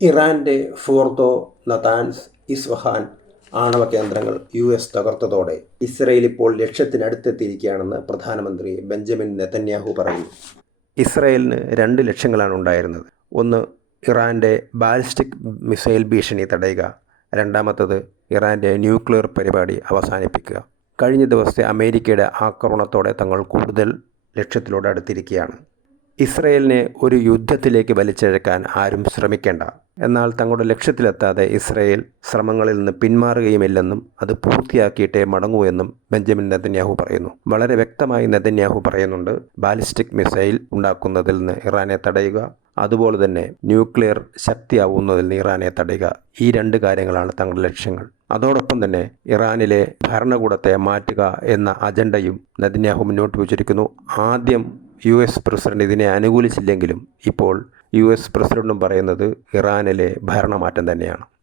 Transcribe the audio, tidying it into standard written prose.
ഇറാന്റെ Fordow, Natanz, Isfahan ആണവ കേന്ദ്രങ്ങൾ US തകർത്തതോടെ ഇസ്രയേൽ ഇപ്പോൾ ലക്ഷ്യത്തിനടുത്തെത്തിയിരിക്കുകയാണെന്ന് പ്രധാനമന്ത്രി ബെഞ്ചമിൻ നെതന്യാഹു പറയുന്നു. ഇസ്രയേലിന് 2 ലക്ഷ്യങ്ങളാണ് ഉണ്ടായിരുന്നത്. ഒന്ന്, ഇറാന്റെ ബാലിസ്റ്റിക് മിസൈൽ ഭീഷണി തടയുക. രണ്ടാമത്തത്, ഇറാന്റെ ന്യൂക്ലിയർ പരിപാടി അവസാനിപ്പിക്കുക. കഴിഞ്ഞ ദിവസത്തെ അമേരിക്കയുടെ ആക്രമണത്തോടെ തങ്ങൾ കൂടുതൽ ലക്ഷ്യത്തിലൂടെ അടുത്തിരിക്കുകയാണ്. ഇസ്രയേലിനെ ഒരു യുദ്ധത്തിലേക്ക് വലിച്ചിഴക്കാൻ ആരും ശ്രമിക്കേണ്ട. എന്നാൽ തങ്ങളുടെ ലക്ഷ്യത്തിലെത്താതെ ഇസ്രയേൽ ശ്രമങ്ങളിൽ നിന്ന് പിന്മാറുകയുമില്ലെന്നും അത് പൂർത്തിയാക്കിയിട്ടേ മടങ്ങൂ എന്നും ബെഞ്ചമിൻ നെതന്യാഹു പറയുന്നു. വളരെ വ്യക്തമായി നെതന്യാഹു പറയുന്നുണ്ട്, ബാലിസ്റ്റിക് മിസൈൽ ഉണ്ടാക്കുന്നതിൽ നിന്ന് ഇറാനെ തടയുക, അതുപോലെ തന്നെ ന്യൂക്ലിയർ ശക്തിയാവുന്നതിൽ നിന്ന് ഇറാനെ തടയുക. ഈ 2 കാര്യങ്ങളാണ് തങ്ങളുടെ ലക്ഷ്യങ്ങൾ. അതോടൊപ്പം തന്നെ ഇറാനിലെ ഭരണകൂടത്തെ മാറ്റുക എന്ന അജണ്ടയും നെതന്യാഹു മുന്നോട്ട് വച്ചിരിക്കുന്നു. ആദ്യം US പ്രസിഡന്റ് ഇതിനെ അനുകൂലിച്ചില്ലെങ്കിലും ഇപ്പോൾ US പ്രസിഡന്റും പറയുന്നത് ഇറാനിലെ ഭരണമാറ്റം തന്നെയാണ്.